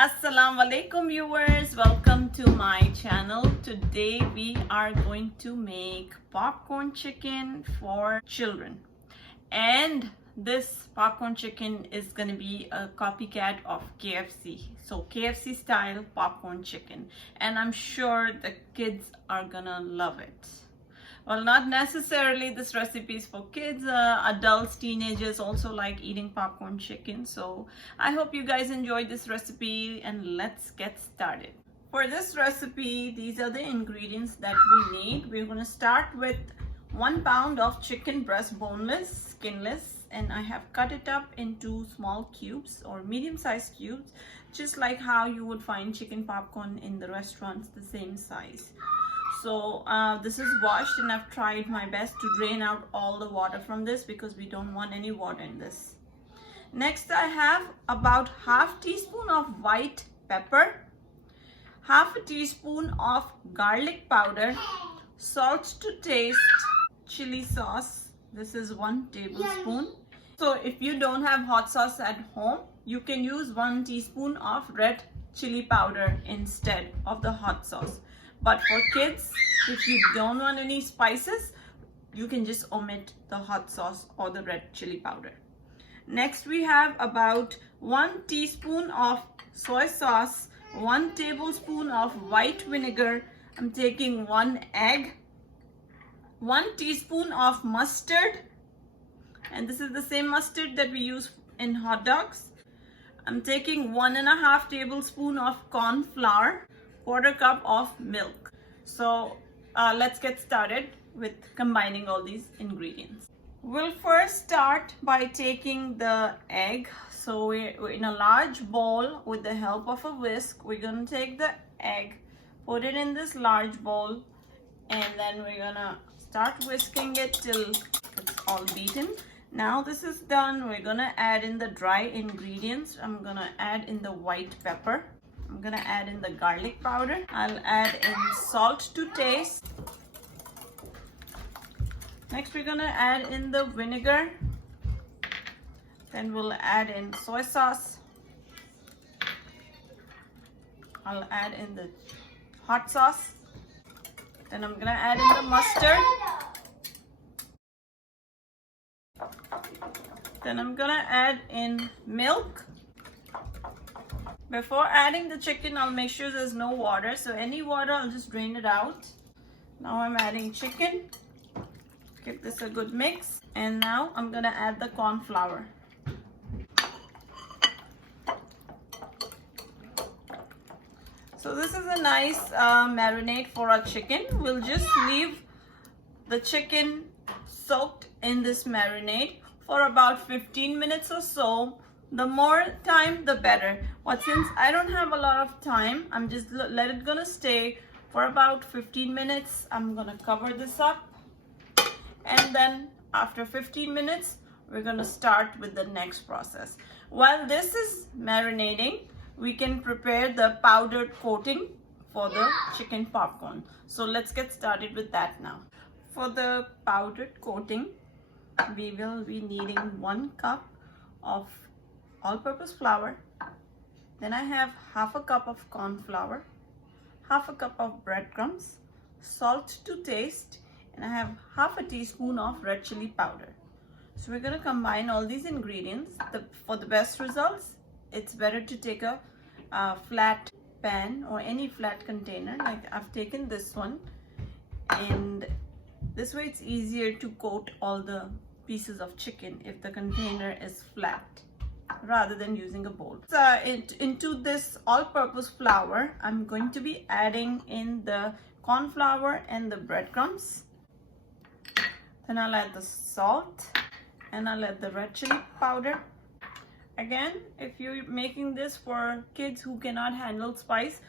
Assalamu alaikum viewers, welcome to my channel. Today we are going to make popcorn chicken for children, and this popcorn chicken is going to be a copycat of KFC. So KFC style popcorn chicken, and I'm sure the kids are gonna love it. Well, not necessarily this recipe is for kids. Adults, teenagers also like eating popcorn chicken. So I hope you guys enjoyed this recipe, and let's get started. For this recipe, these are the ingredients that we need. We're going to start with 1 pound of chicken breast, boneless, skinless, and I have cut it up into small cubes or medium-sized cubes, just like how you would find chicken popcorn in the restaurants, the same size. So this is washed, and I've tried my best to drain out all the water from this because we don't want any water in this. Next, I have about half teaspoon of white pepper, half a teaspoon of garlic powder, salt to taste, chili sauce. This is 1 tablespoon. So if you don't have hot sauce at home, you can use 1 teaspoon of red chili powder instead of the hot sauce. But for kids, if you don't want any spices, you can just omit the hot sauce or the red chili powder. Next, we have about 1 teaspoon of soy sauce, 1 tablespoon of white vinegar. I'm taking 1 egg, 1 teaspoon of mustard, and this is the same mustard that we use in hot dogs. I'm taking 1.5 tablespoon of corn flour, 1/4 cup of milk. So let's get started with combining all these ingredients. We'll first start by taking the egg. So we're in a large bowl. With the help of a whisk, we're going to take the egg, put it in this large bowl, and then we're going to start whisking it till it's all beaten. Now this is done, we're going to add in the dry ingredients. I'm going to add in the white pepper. I'm gonna add in the garlic powder. I'll add in salt to taste. Next, we're gonna add in the vinegar. Then we'll add in soy sauce. I'll add in the hot sauce. Then I'm gonna add in the mustard. Then I'm gonna add in milk. Before adding the chicken, I'll make sure there's no water. So any water, I'll just drain it out. Now I'm adding chicken. Give this a good mix. And now I'm gonna add the corn flour. So this is a nice marinade for our chicken. We'll just leave the chicken soaked in this marinade for about 15 minutes or so. The more time, the better. But since I don't have a lot of time, I'm just let it gonna stay for about 15 minutes. I'm gonna cover this up, and then after 15 minutes, we're gonna start with the next process. While this is marinating, we can prepare the powdered coating for the chicken popcorn. So let's get started with that now. For the powdered coating, we will be needing 1 cup of all-purpose flour. Then I have half a cup of corn flour, half a cup of breadcrumbs, salt to taste, and I have half a teaspoon of red chili powder. So we're going to combine all these ingredients. For the best results, it's better to take a flat pan or any flat container. Like I've taken this one, and this way it's easier to coat all the pieces of chicken if the container is flat, rather than using a bowl. So into this all-purpose flour, I'm going to be adding in the corn flour and the breadcrumbs. Then I'll add the salt, and I'll add the red chili powder. Again, if you're making this for kids who cannot handle spice,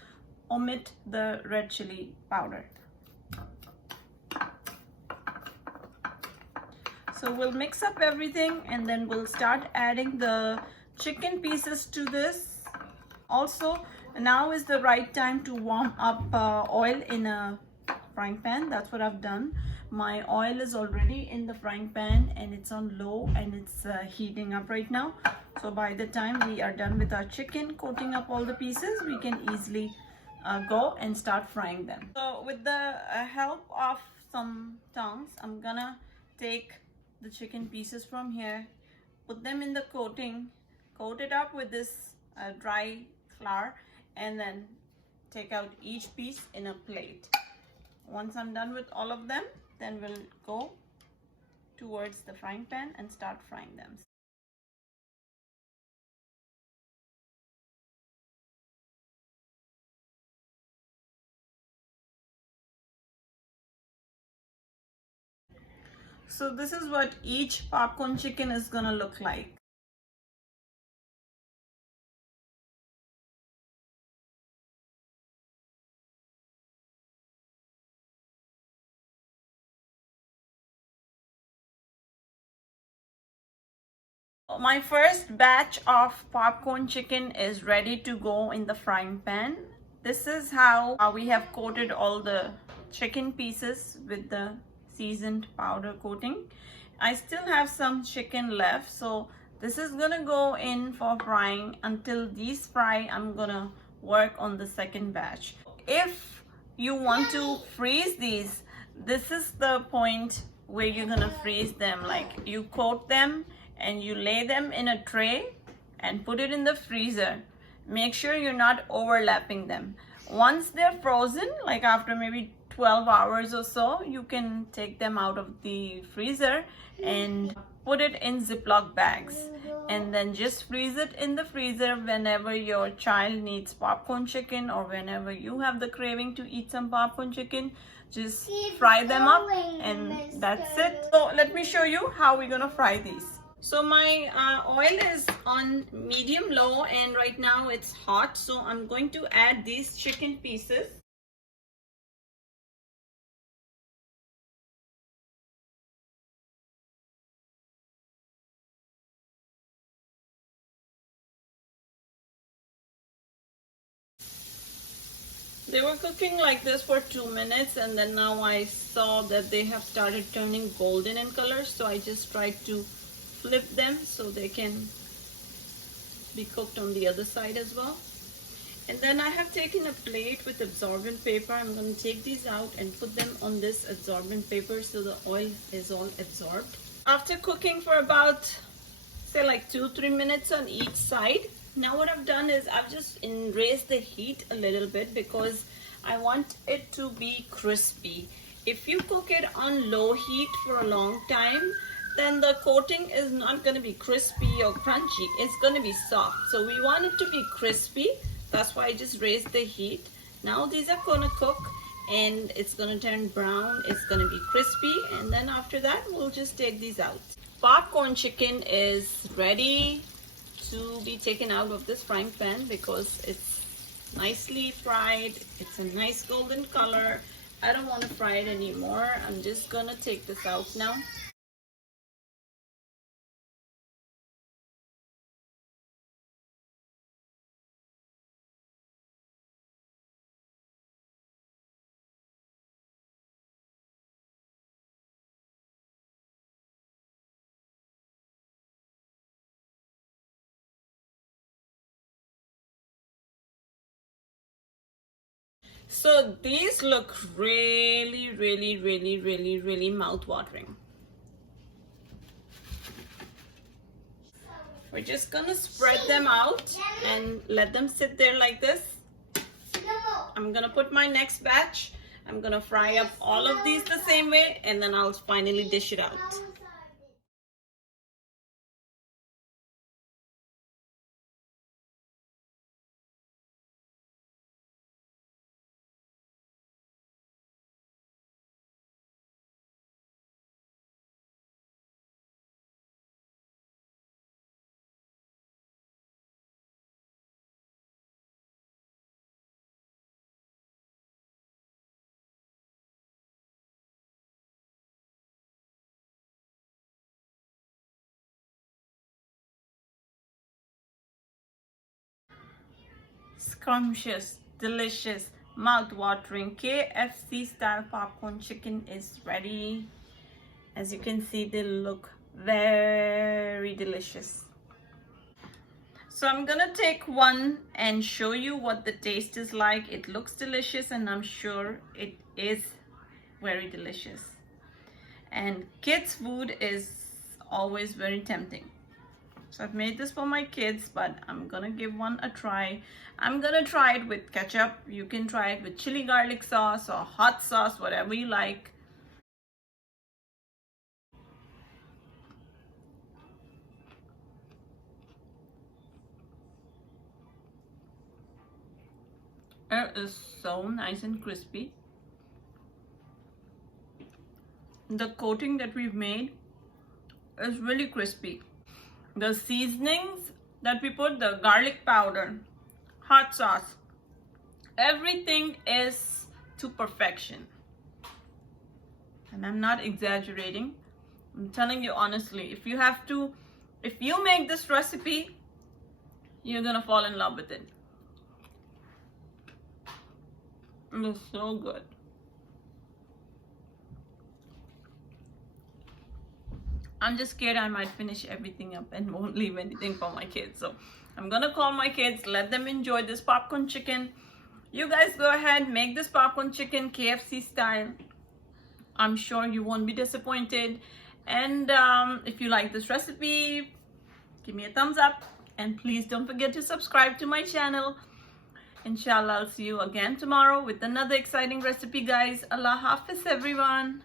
omit the red chili powder. So we'll mix up everything, and then we'll start adding the chicken pieces to this. Also, now is the right time to warm up oil in a frying pan. That's what I've done. My oil is already in the frying pan and it's on low and it's heating up right now. So by the time we are done with our chicken, coating up all the pieces, we can easily go and start frying them. So with the help of some tongs, I'm gonna take the chicken pieces from here, put them in the coating, coat it up with this dry flour, and then take out each piece in a plate. Once I'm done with all of them, then we'll go towards the frying pan and start frying them. So this is what each popcorn chicken is gonna look like. My first batch of popcorn chicken is ready to go in the frying pan. This is how we have coated all the chicken pieces with the seasoned powder coating. I still have some chicken left, so this is gonna go in for frying. Until these fry, I'm gonna work on the second batch. If you want to freeze these, this is the point where you're gonna freeze them. Like, you coat them and you lay them in a tray and put it in the freezer. Make sure you're not overlapping them. Once they're frozen, like after maybe 12 hours or so, you can take them out of the freezer and put it in Ziploc bags, and then just freeze it in the freezer whenever your child needs popcorn chicken, or whenever you have the craving to eat some popcorn chicken. Just fry them up and that's it. So let me show you how we're gonna fry these. So my oil is on medium low and right now it's hot, so I'm going to add these chicken pieces. They were cooking like this for 2 minutes, and then now I saw that they have started turning golden in color, so I just tried to flip them so they can be cooked on the other side as well. And then I have taken a plate with absorbent paper. I'm going to take these out and put them on this absorbent paper so the oil is all absorbed. After cooking for about, say, like 2-3 minutes on each side, now what I've done is I've just raised the heat a little bit because I want it to be crispy. If you cook it on low heat for a long time, then the coating is not going to be crispy or crunchy. It's going to be soft. So we want it to be crispy. That's why I just raised the heat. Now these are going to cook and it's going to turn brown. It's going to be crispy, and then after that we'll just take these out. Popcorn chicken is ready to be taken out of this frying pan because it's nicely fried. It's a nice golden color. I don't want to fry it anymore. I'm just gonna take this out now. So these look really, really, really, really, really mouth-watering. We're just gonna spread them out and let them sit there like this. I'm gonna put my next batch. I'm gonna fry up all of these the same way, and then I'll finally dish it out. Scrumptious, delicious, mouth-watering KFC style popcorn chicken is ready. As you can see, they look very delicious. So I'm gonna take one and show you what the taste is like. It looks delicious and I'm sure it is very delicious. And kids' food is always very tempting. So I've made this for my kids, but I'm gonna give one a try. I'm gonna try it with ketchup. You can try it with chili garlic sauce or hot sauce, whatever you like. It is so nice and crispy. The coating that we've made is really crispy. The seasonings that we put, the garlic powder, hot sauce, everything is to perfection. And I'm not exaggerating. I'm telling you honestly, if you make this recipe, you're gonna fall in love with it. It is so good. I'm just scared I might finish everything up and won't leave anything for my kids. So I'm gonna call my kids, let them enjoy this popcorn chicken. You guys go ahead, make this popcorn chicken KFC style. I'm sure you won't be disappointed. And if you like this recipe, give me a thumbs up. And please don't forget to subscribe to my channel. Inshallah, I'll see you again tomorrow with another exciting recipe, guys. Allah Hafiz, everyone.